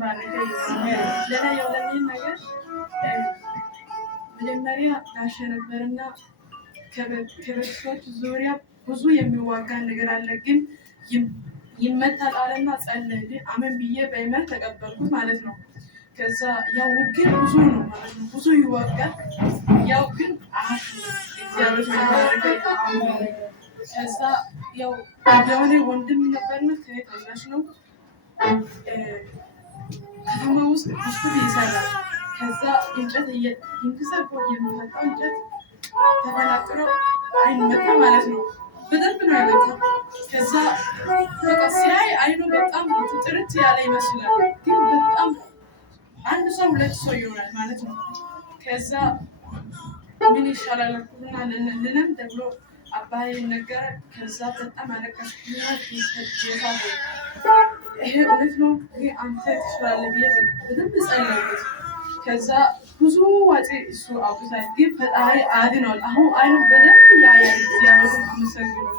የተባረከ ይሁን። ለና የወለኔን ነገር መጀመሪያ ጋሽ ነበርና ከቤተሰቦች ዙሪያ ብዙ የሚዋጋ ነገር አለ ግን ይመታል አለና ጸለይ አሜን ብዬ በእምነት ተቀበልኩት ማለት ነው። ከዛ ያው ግን ብዙ ነው ማለት ነው። ብዙ ይዋጋል ያው ግን እግዚአብሔር ይባረክ። ከዛ ያው የሆነ ወንድም ነበርና ከታናሽ ነው ከተማ ውስጥ ብስኩት ይሰራል። ከዛ እንጨት የሚሰራው የሚመጣው እንጨት ተፈናቅሎ አይመታ ማለት ነው። በደንብ ነው ያለው። ከዛ በቃ ሲያይ አይኑ በጣም ጥርት ያለ ይመስላል ግን በጣም አንድ ሰው ሁለት ሰው ይሆናል ማለት ነው። ከዛ ምን ይሻላል እና ለነን ደግሞ አባዬ ነገር ከዛ በጣም አለቀስኩና ጌታ ይሄ እውነት ነው አንተ ትችላለህ ብዬ በደንብ ጸለይኩት። ከዛ ብዙ ወጪ እሱ አውጥቷል ግን ፈጣሪ አድኗል። አሁን አይኑ በደንብ ያያል። እግዚአብሔርን አመሰግናለሁ።